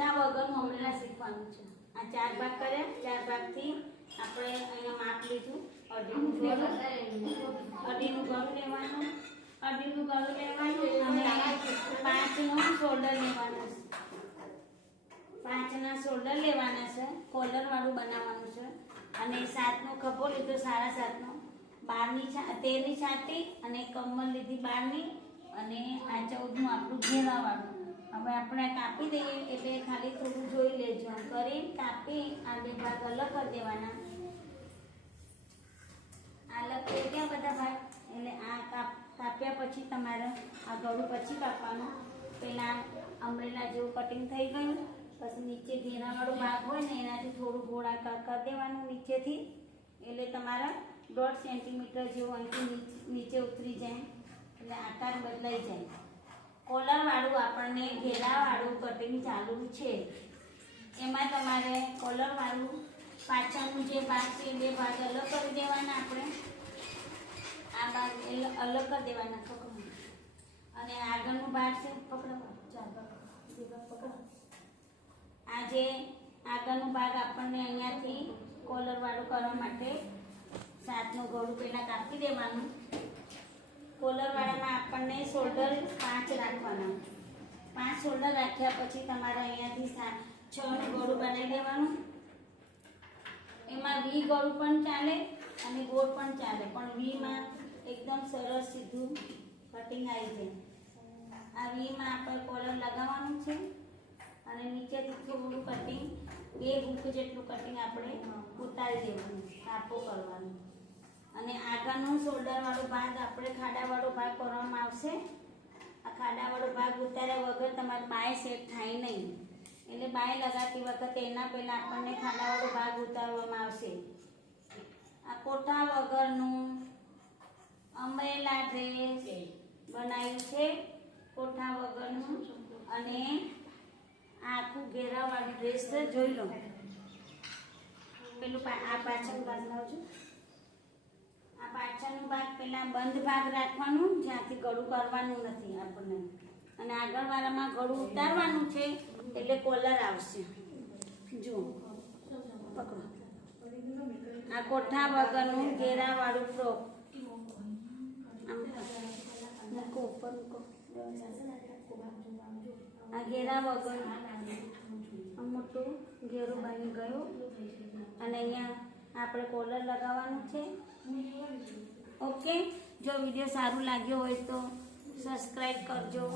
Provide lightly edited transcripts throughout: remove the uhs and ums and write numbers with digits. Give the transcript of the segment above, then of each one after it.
કોઠા વગરનું અમરેલા શીખવાનું છે. આ 4 ભાગ કર્યા. 4 ભાગથી આપણે અહીંયા માપ લીધું. અઢીનું ગળું લેવાનું, અઢીનું ગળું લેવાનું અને 5નો શોલ્ડર લેવાનો છે. 5ના શોલ્ડર લેવાના છે. કોલર વાળું બનાવવાનું છે. અને 7નો ખભો લીધો, 7.5નો, 13ની છાતી અને કમર લીધી 12ની અને આ 14નું આપણું ઘેરાવાળું. હવે આપણે કાપી દઈએ એટલે ખાલી થોડું જોઈ લેજો. આમ કરી કાપી આ 2 ભાગ અલગ કરી દેવાના. આ અલગ થઈ ગયા બધા ભાગ. એટલે આ કાપ્યા પછી તમારે આ ગળું પછી કાપવાનું. પહેલાં અમરેલા જેવું કટિંગ થઈ ગયું. પછી નીચે ઘેરાવાળું ભાગ હોય ને એનાથી થોડું ગોળાકાર કરી દેવાનું નીચેથી. એટલે તમારા 1.5 સેન્ટીમીટર જેવું અહીંથી નીચે ઉતરી જાય એટલે આકાર બદલાઈ જાય. કોલરવાળું આપણને ઘેરાવાળું કટિંગ ચાલુ છે. એમાં તમારે કોલરવાળું પાછળનું જે ભાગ છે એ 2 ભાગ અલગ કરી દેવાના. આપણે આ ભાગ અલગ કરી દેવાના પકડો. અને આગળનું ભાગ છે પકડો. પકડો. આ જે આગળનું ભાગ આપણને અહીંયાથી કોલરવાળું કરવા માટે 7નું ગળું પહેલાં કાપી દેવાનું. કોલરવાળામાં આપણને શોલ્ડર 5 રાખવાના. 5 શોલ્ડર રાખ્યા પછી તમારે અહીંયાથી 6નું ગળું બનાવી દેવાનું. એમાં વી ગળું પણ ચાલે અને ગોળ પણ ચાલે, પણ વીમાં એકદમ સરસ સીધું કટિંગ આવી જાય. આ વીમાં આપણે કોલર લગાવવાનું છે અને નીચેથી થોડું કટિંગ 2 હૂક જેટલું કટિંગ આપણે ઉતારી દેવાનું, કાપો કરવાનું. અને આગળનો શોલ્ડરવાળો ભાગ આપણે ખાડાવાળો ભાગ કરવામાં આવશે. આ ખાડાવાળો ભાગ ઉતાર્યા વગર તમારે બાય સેટ થાય નહીં. એટલે બાય લગાવતી વખતે એના પહેલાં આપણને ખાડાવાળો ભાગ ઉતારવામાં આવશે. આ કોઠા વગરનું અમરેલા ડ્રેસ બનાવ્યું છે. કોઠા વગરનું અને આખું ઘેરાવાળું ડ્રેસ જોઈ લો. પેલું આ પાછળનું ભાગ લાવજો. આ પાછળનું ભાગ પેલા બંધ ભાગ રાખવાનું, જ્યાંથી ગળું કરવાનું નથી આપણને. અને આગળવાળામાં ગળું ઉતારવાનું છે એટલે કોલર આવશે. જુઓ પકડો. આ કોઠા વગરનું ઘેરાવાળું ફ્રોક. આમ મૂકો, ઉપર મૂકો. આ ઘેરા વગર મોટું ઘેરું બની ગયું. અને અહીંયા આપણે કોલર લગાવવાનું છે. ઓકે. જો વિડીયો સારું લાગ્યો હોય તો સબસ્ક્રાઈબ કરજો,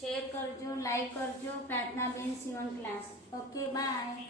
શેર કરજો, લાઈક કરજો. પ્રાર્થનાબેન સીવણ ક્લાસ. Okay, by.